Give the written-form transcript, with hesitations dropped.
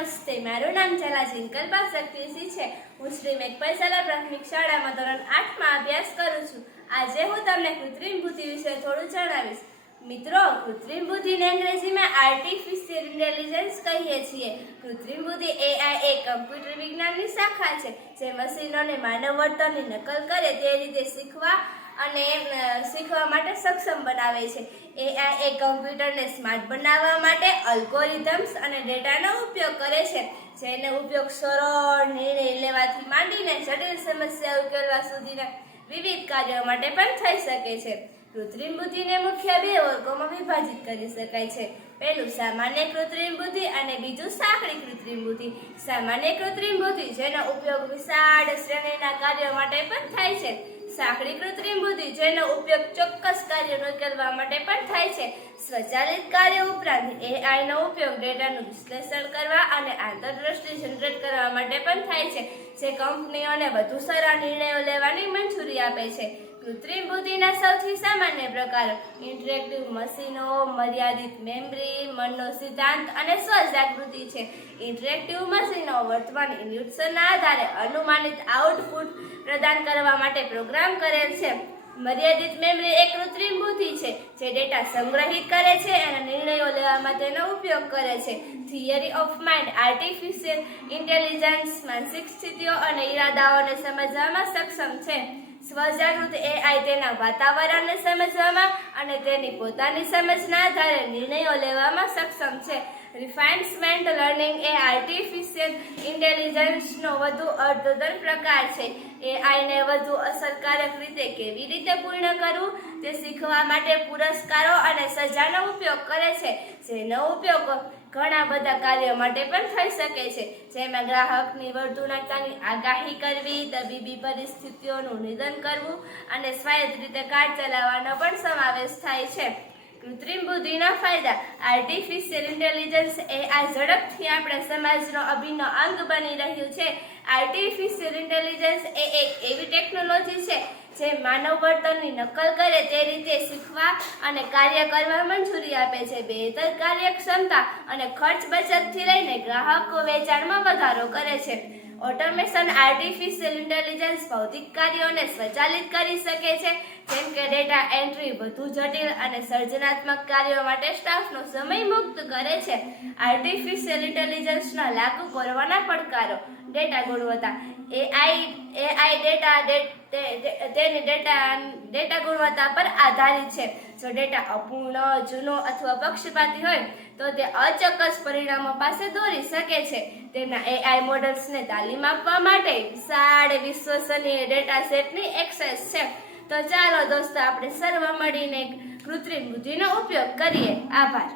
નમસ્તે, મારું નામ ઝાલા જિંકલબા શક્તિસિંહ છે। હું શ્રી મેઘપરસાલા પ્રાથમિક શાળામાં ધોરણ 8માં અભ્યાસ કરું છું। આજે હું તમને કૃત્રિમ બુદ્ધિ વિશે થોડું જણાવીશ। મિત્રો, કૃત્રિમ બુદ્ધિને અંગ્રેજીમાં આર્ટિફિશિયલ ઇન્ટેલિજન્સ કહીએ છીએ। કૃત્રિમ બુદ્ધિ AI એ કમ્પ્યુટર વિજ્ઞાનની શાખા છે જે મશીનોને માનવ વર્તનની નકલ કરે તે રીતે શીખવા માટે સક્ષમ બનાવે છે। AI એ કમ્પ્યુટરને સ્માર્ટ બનાવવા માટે અલ્ગોરિધમ્સ અને ડેટાનો ઉપયોગ કરે છે, જેનો ઉપયોગ સરળ નિર્ણય લેવાથી માંડીને જટિલ સમસ્યા ઉકેલવા સુધીના વિવિધ કાર્યો માટે પણ થઈ શકે છે। કૃત્રિમ બુદ્ધિને મુખ્ય બે વર્ગોમાં વિભાજિત કરી શકાય છે। પહેલું સામાન્ય કૃત્રિમ બુદ્ધિ અને બીજું સાંકડી કૃત્રિમ બુદ્ધિ। સામાન્ય કૃત્રિમ બુદ્ધિ જેનો ઉપયોગ વિશાળ શ્રેણીના કાર્યો માટે પણ થાય છે। સાંકડી કૃત્રિમ બુદ્ધિ જેનો ઉપયોગ ચોક્કસ કાર્યોને ઉકેલવા માટે પણ થાય છે। સ્વચાલિત કાર્ય ઉપરાંત AI નો ઉપયોગ ડેટાનું વિશ્લેષણ કરવા અને આંતરદૃષ્ટિ જનરેટ કરવા માટે પણ થાય છે, જે કંપનીઓને વધુ સારા નિર્ણયો લેવાની મંજૂરી આપે છે। કૃત્રિમ બુદ્ધિના સૌથી સામાન્ય પ્રકારો ઇન્ટરેક્ટિવ મશીનો, મર્યાદિત મેમરી, મનનો સિદ્ધાંત અને સ્વજાગૃતિ છે। ઇન્ટરેક્ટિવ મશીનો વર્તમાન ઇન્સ્ટ્રક્શનના આધારે અનુમાનિત આઉટપુટ પ્રદાન કરવા માટે પ્રોગ્રામ કરેલ છે। મર્યાદિત મેમરી એક કૃત્રિમ બુદ્ધિ છે જે ડેટા સંગ્રહિત કરે છે અને નિર્ણયો લેવામાં તેનો ઉપયોગ કરે છે। Theory of mind artificial intelligence માનસિક સ્થિતિઓ અને ઇરાદાઓને સમજવામાં સક્ષમ છે। સ્વજાગૃત AI તેના વાતાવરણને સમજવામાં અને તેની પોતાની સમજના આધારે નિર્ણયો લેવામાં સક્ષમ છે। રિફાઇન્મેન્ટ લર્નિંગ એ આર્ટિફિશિયલ ઇન્ટેલિજન્સનો વધુ અદ્યતન પ્રકાર છે। AI ને વધુ અસરકારક રીતે કેવી રીતે પૂર્ણ કરવું તે શીખવા માટે પુરસ્કારો અને સજાનો ઉપયોગ કરે છે, જેનો ઉપયોગ ઘણા બધા કાર્યો માટે પણ થઈ શકે છે, જેમાં ગ્રાહકની વર્તણૂકની આગાહી કરવી, તબીબી પરિસ્થિતિઓનું નિદાન કરવું અને સ્વાયત્ત રીતે કાર ચલાવવાનો પણ સમાવેશ થાય છે। કૃત્રિમ બુદ્ધિના ફાયદા આર્ટિફિશિયલ ઇન્ટેલિજન્સ AI ઝડપથી આપણા સમાજનો અભિન્ન અંગ બની રહ્યું છે। આર્ટિફિશિયલ ઇન્ટેલિજન્સ એ એક એવી ટેકનોલોજી છે જે માનવ વર્તનની નકલ કરે તે રીતે શીખવા અને કાર્ય કરવા મંજૂરી આપે છે। બહેતર કાર્યક્ષમતા અને ખર્ચ બચતથી લઈને ગ્રાહકો વેચાણમાં વધારો કરે છે। ઓટોમેશન આર્ટિફિશિયલ ઇન્ટેલિજન્સ ભૌતિક કાર્યોને સ્વચાલિત કરી શકે છે, જેમ કે ડેટા એન્ટ્રી, વધુ જટિલ અને સર્જનાત્મક કાર્યો માટે સ્ટાફનો સમય મુક્ત કરે છે। આર્ટિફિશિયલ ઇન્ટેલિજન્સના લાગુ કરવાના પડકારો ડેટા ગુણવત્તા AI ડેટા ગુણવત્તા પર આધારિત છે। જો ડેટા અપૂર્ણ, જૂનો અથવા પક્ષપાતી હોય તો તે અચોક્કસ પરિણામો પાસે દોરી શકે છે। તેમના AI મોડલ્સને તાલીમ આપવા માટે વિશાળ વિશ્વસનીય ડેટા સેટની એક્સેસ છે। તો ચાલો દોસ્તો, આપણે સર્વ મળીને કૃત્રિમ બુદ્ધિનો ઉપયોગ કરીએ। આભાર।